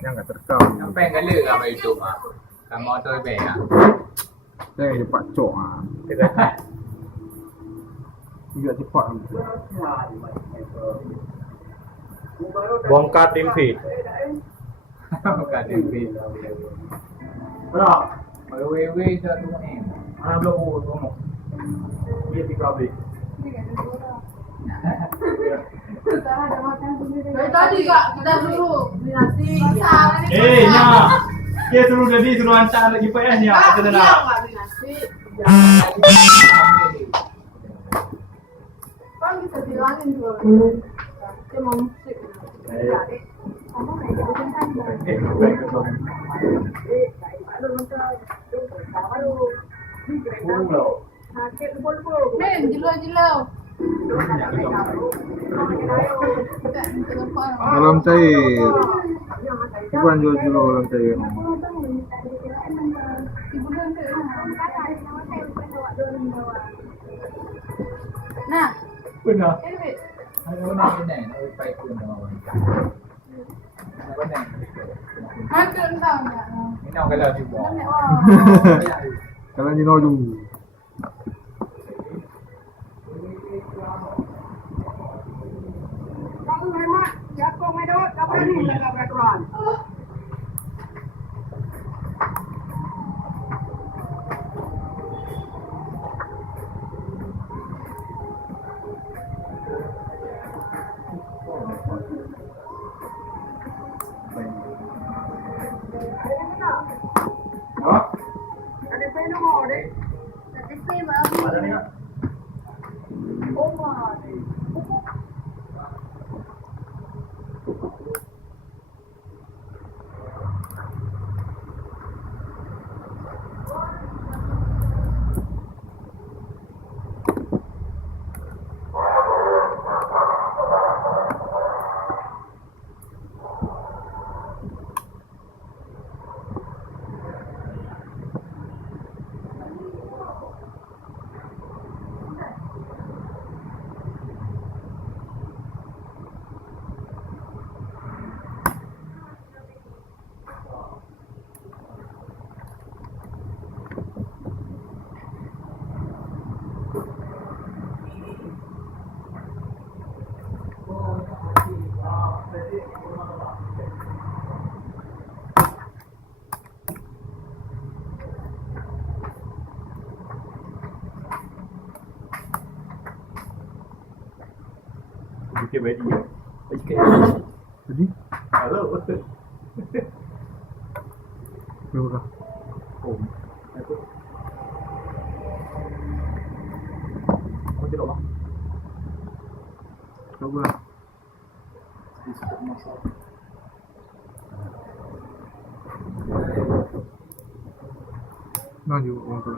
yang nggak terekam. Sampai kan le sama YouTube ah. Sama motor baik ah. Saya cepat cok ah. Juga cepat. Bongkar tim feed. Bukan TV. Berapa? Wewe dah tu ni. Anak belum ngomong. Dia 3 Dari tadi kak kita suruh beli nasi. nya. Dia suruh jadi suruh hantar lagi PS nya. Kak, Kata dia nak. nggak beli nasi. Kan bisa bilangin dulu. Dia mau musik. Nen, jilau. Malam cair. Bukan jual malam cair. Nah, Benar. ini Ada mana ni? Ada pai pun nama. Ada mana? mantu entah nggak? Ini nak kalau juga. Kalian di noju. Kamu hemat, jago medot, kau berani jaga peraturan. Ada penu mau deh. Ada ni tak? Oh mah. Bikin ready ya. Bikin. Jadi Halo. berapa? Oh. Aku. Kau tidak bang? Coba. Noju orang tu.